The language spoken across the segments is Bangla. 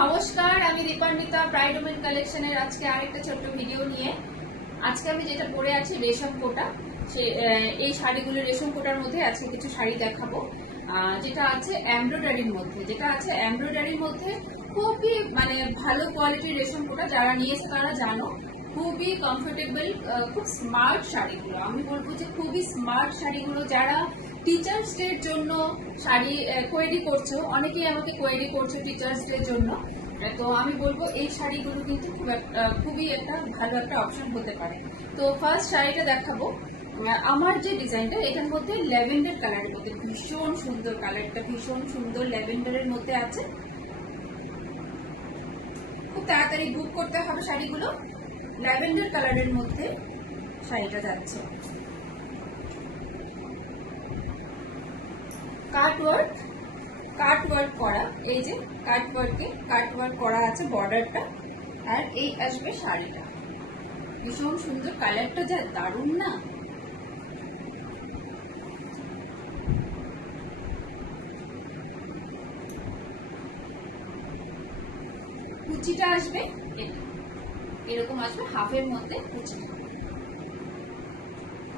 নমস্কার, আমি দীপান্বিতা ব্রাইড ওমেন কালেকশনের আজকে আরেকটা ছোট্ট ভিডিও নিয়ে। আজকে আমি যেটা পরে আছি রেশম কোটা, এই শাড়িগুলো রেশম কোটার মধ্যে আজকে কিছু শাড়ি দেখাবো যেটা আছে এমব্রয়ডারির মধ্যে খুবই ভালো কোয়ালিটির রেশম কোটা। যারা নিয়েছে তারা জানো, খুবই কমফোর্টেবল, খুব স্মার্ট শাড়িগুলো। আমি বলবো যে খুবই স্মার্ট শাড়িগুলো। যারা টিচার্স ডের জন্য শাড়ি কোয়েরি করছো, অনেকেই আমাকে কোয়েরি করছো টিচার্স ডের জন্য, তো আমি বলবো এই শাড়িগুলো কিন্তু খুবই একটা ভালো একটা অপশন হতে পারে। তো ফার্স্ট শাড়িটা দেখাবো। আমার যে ডিজাইনটা, এটার মধ্যে ল্যাভেন্ডার কালারের মধ্যে ভীষণ সুন্দর, কালারটা ভীষণ সুন্দর ল্যাভেন্ডারের মধ্যে আছে। খুব তাড়াতাড়ি বুক করতে হবে শাড়িগুলো। ল্যাভেন্ডার কালারের মধ্যে শাড়িটা যাচ্ছে। কাট ওয়ার্ক করা, এই যে কাট ওয়ার্ক করা আছে বর্ডারটা। আর এই আসবে শাড়িটা, ভীষণ সুন্দর, কালারটা যা দারুণ না। কুচিটা আসবে এরকম আসবে, হাফের মধ্যে কুচিটা।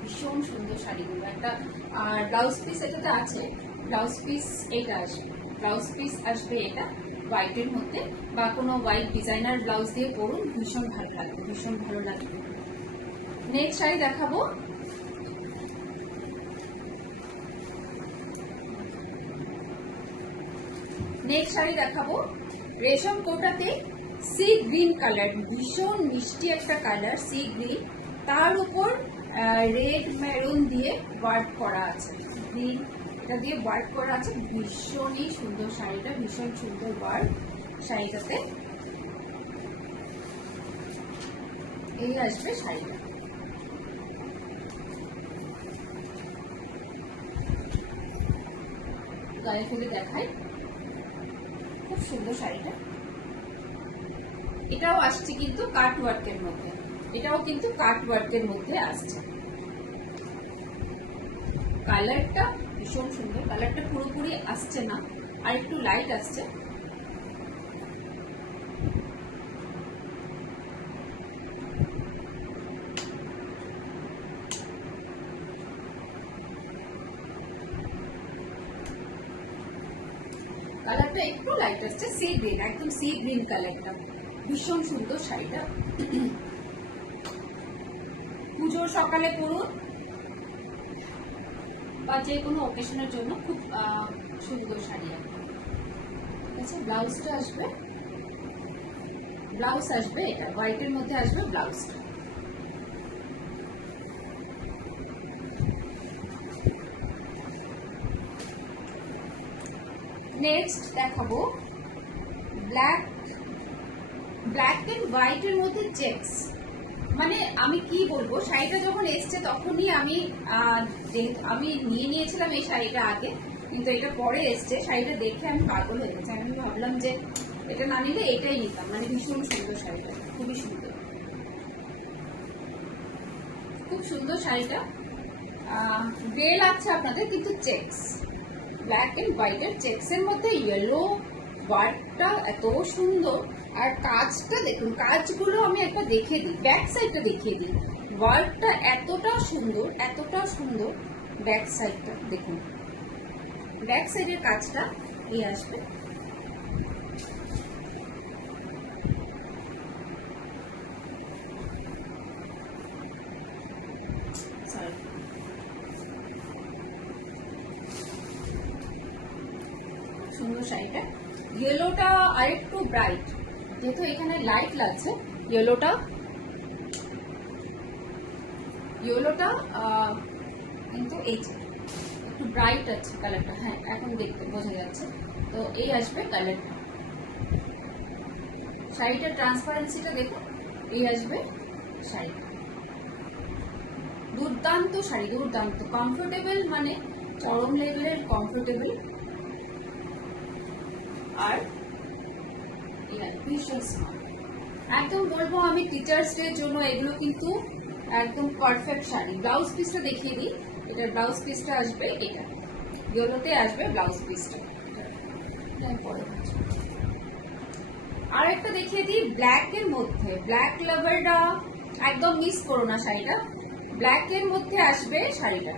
ভীষণ সুন্দর শাড়িগুলো একটা। আর ব্লাউজ পিস এটাতে আছে, ব্লাউজ পিস আসবে এটা হোয়াইটের মধ্যে, বা কোনো হোয়াইট ডিজাইনার ব্লাউজ দিয়ে পরুন, ভীষণ ভালো লাগবে। নেক্সট শাড়ি দেখাবো। রেশম কোটাতে সি গ্রিন কালার, ভীষণ মিষ্টি একটা কালার, সি গ্রিন। তার উপর রেড মেরুন দিয়ে ওয়ার্ক করা আছে, গ্রিন এটা দিয়ে ওয়ার্ক করা আছে। ভীষণই সুন্দর শাড়িটা, ভীষণ সুন্দর ওয়ার্ক শাড়িটাতে। এই আসবে শাড়িটা। গায়ে ফেলে দেখাই, খুব সুন্দর শাড়িটা। এটাও আসছে কিন্তু কাট ওয়ার্কের মধ্যে, আসছে। কালারটা ভীষণ সুন্দর, কালারটা পুরোপুরি আসছে না, আর একটু লাইট আসছে। কালারটা একটু লাইট আসছে, সি গ্রিন, একদম সি গ্রিন কালারটা। ভীষণ সুন্দর শাড়িটা। পুজোর সকালে পরুন বা যে কোনো অকেশনের জন্য খুব সুন্দর শাড়ি। আচ্ছা, ব্লাউজ আসবে এটা হোয়াইটের মধ্যে আসবে ব্লাউজটা। নেক্সট দেখাবো ব্ল্যাক এন্ড হোয়াইটের মধ্যে চেকস। আমি কি বলবো, শাড়িটা যখন এসছে তখনই আমি নিয়ে নিয়েছিলাম এই শাড়িটা আগে, কিন্তু এটা পরে এসছে। শাড়িটা দেখে আমি পাগল হয়ে গেছি। আমি ভাবলাম যে এটা না নিলে এটাই নিতাম। ভীষণ সুন্দর শাড়িটা, খুব সুন্দর শাড়িটা। গ্রে লাগছে আপনাদের, কিন্তু চেকস, ব্ল্যাক এন্ড হোয়াইটের চেকস এর মধ্যে ইয়েলো ওয়ার্কটা এত সুন্দর। আর কাজটা দেখুন, কাজগুলো আমি একটা দেখিয়ে দিই, ব্যাক সাইডটা দেখিয়ে দিই। ওয়ার্কটা এতটা সুন্দর, ব্যাক সাইডটা দেখুন, ব্যাক সাইডের কাজটা এই আসবে। সুন্দর শাড়িটা। ইয়েলোটা আরেকটু ব্রাইট, যেহেতু এখানে লাইট লাগছে, ইয়েলোটা কিন্তু এই একটু ব্রাইট আছে কালারটা। হ্যাঁ, এখন দেখতে বোঝা যাচ্ছে। তো এই আসবে কালারটা। শাড়িটার ট্রান্সপারেন্সিটা দেখুন, এই আসবে শাড়িটা। দুর্দান্ত শাড়ি, দুর্দান্ত কমফোর্টেবল, চরম লেভেলের কমফোর্টেবল। আর ভীষণ স্মার্ট, একদম বলবো আমি টিচার্স ডে জন্য এগুলো কিন্তু একদম পারফেক্ট শাড়ি। ব্লাউজ পিসটা দেখিয়ে দিই। এটার ব্লাউজ পিসটা আসবে এটা, ইয়েলোতে আসবে ব্লাউজ পিসটা। আর একটা দেখিয়ে দিই ব্ল্যাক এর মধ্যে, ব্ল্যাক লাভাররা একদম মিস করো না শাড়িটা, ব্ল্যাক এর মধ্যে আসবে শাড়িটা।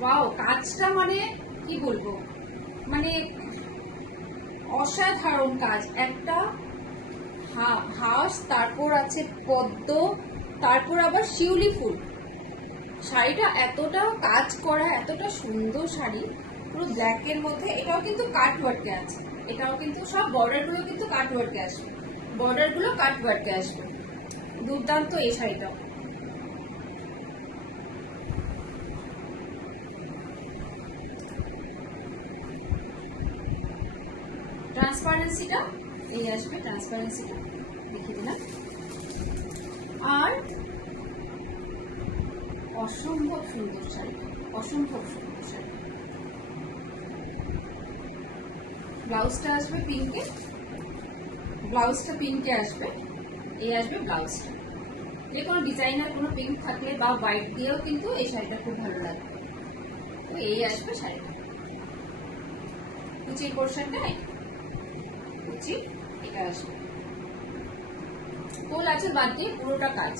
ওয়াও, কাজটা মানে কি বলবো, মানে অসাধারণ কাজ। একটা হাঁস, তারপর আছে পদ্ম, তারপর আবার শিউলি ফুল। শাড়িটা এতটা কাজ করা, এতটা সুন্দর শাড়ি, পুরো ব্ল্যাক এর মধ্যে। এটাও কিন্তু কাট ওয়ার্কে আছে, এটাও কিন্তু সব বর্ডার গুলো কিন্তু কাট ওয়ার্কে আসবে, বর্ডার গুলো কাট ওয়ার্কে আসবে। দুর্দান্ত এই শাড়িটাও। ট্রান্সপারেন্সিটা এই আসবে, ট্রান্সপারেন্সিটা দেখিয়ে দিলাম। আর অসম্ভব সুন্দর শাড়ি, অসম্ভব সুন্দর শাড়ি। ব্লাউজটা আসবে পিঙ্কে, ব্লাউজটা পিঙ্কে আসবে, এই আসবে ব্লাউজটা। যে কোনো ডিজাইনার কোনো পিঙ্ক থাকলে বা হোয়াইট দিয়েও কিন্তু এই শাড়িটা খুব ভালো লাগবে। তো এই আসবে শাড়িটা। কুচির পোর্শনটা কুচি এটা আসবে। ফুল আছে বাদ দিয়ে পুরোটা কাজ,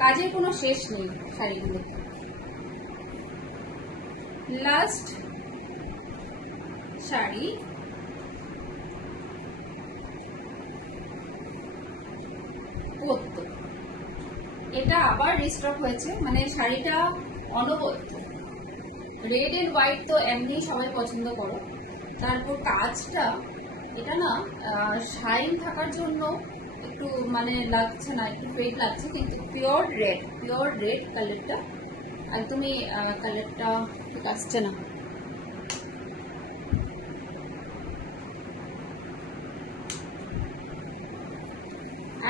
কাজের কোনো শেষ নেই শাড়িগুলোতে। লাস্ট শাড়ি পদ্ম, এটা আবার রিস্টক হয়েছে, মানে শাড়িটা অনবদ্য। রেড এন্ড হোয়াইট তো এমনি সবাই পছন্দ করো, তারপর কাজটা এটা না শাইন থাকার জন্য একটু মানে লাগছে না, একটু ফেড লাগছে, কিন্তু পিওর রেড কালারটা একদমই, কালারটা ঠিক আসছে না।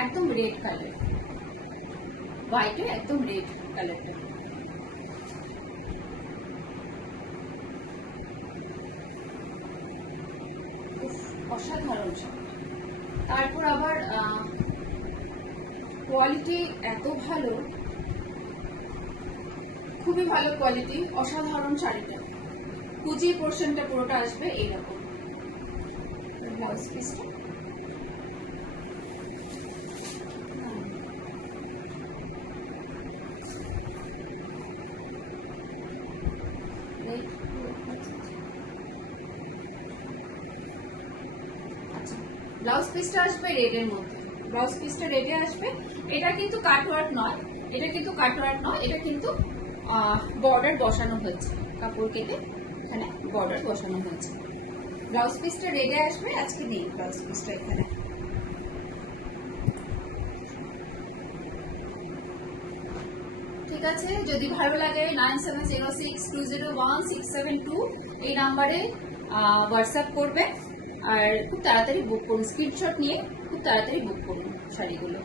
একদম রেড কালার, হোয়াইটে একদম রেড কালারটা। অসাধারণ শাড়ি। তারপর আবার কোয়ালিটি এত ভালো, খুবই ভালো কোয়ালিটি, অসাধারণ শাড়িটা। কুচি পোর্শনটা পুরোটা আসবে এইরকম। ব্লাউজ পিসটা ব্লাউজ পিসটা আসবে রেডের মধ্যে, ব্লাউজ পিসটা রেডে আসবে। এটা কিন্তু কাটওয়ার্ক নয়, এটা কিন্তু কাটওয়ার্ক নয়, এটা কিন্তু বর্ডার বসানো হয়েছে, কাপড় কেটে এখানে বর্ডার বসানো হয়েছে। ব্লাউজ পিসটা রেডে আসবে, আজকে নেই ব্লাউজ পিসটা এখানে। ঠিক আছে, যদি ভালো লাগে 9706201672 এই নাম্বারে হোয়াটসঅ্যাপ করবে, আর খুব তাড়াতাড়ি বুক করুন, স্ক্রিনশট নিয়ে খুব তাড়াতাড়ি বুক করুন শাড়িগুলো।